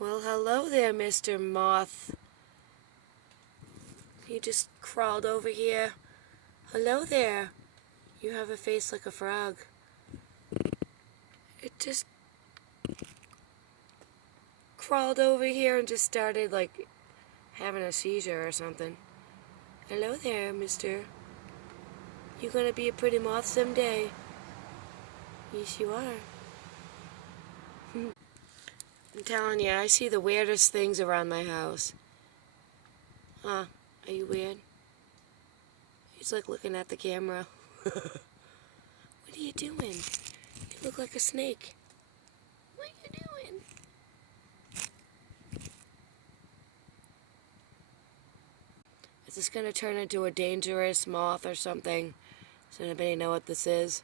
Well, hello there, Mr. Moth. You just crawled over here. Hello there. You have a face like a frog. It just crawled over here and just started, like, having a seizure or something. Hello there, mister. You gonna be a pretty moth someday. Yes, you are. I'm telling you, I see the weirdest things around my house. Huh? Are you weird? He's like looking at the camera. What are you doing? You look like a snake. What are you doing? Is this gonna turn into a dangerous moth or something? Does anybody know what this is?